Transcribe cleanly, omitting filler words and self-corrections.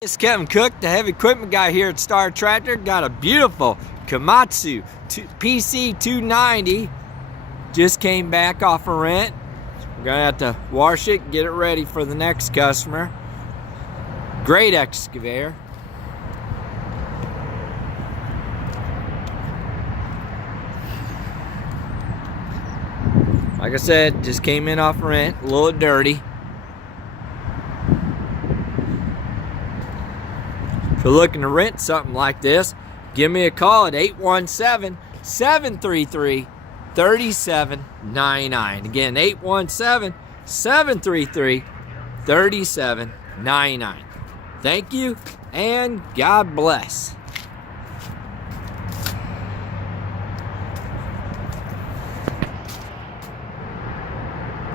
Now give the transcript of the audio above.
It's Kevin Cook, the heavy equipment guy here at Star Tractor. Got a beautiful Komatsu PC 290. Just came back off a rent. We're gonna have to wash it, get it ready for the next customer. Great excavator. Like I said, just came in off rent, a little dirty. If you're looking to rent something like this, give me a call at 817-733-3799. Again, 817-733-3799. Thank you, and God bless.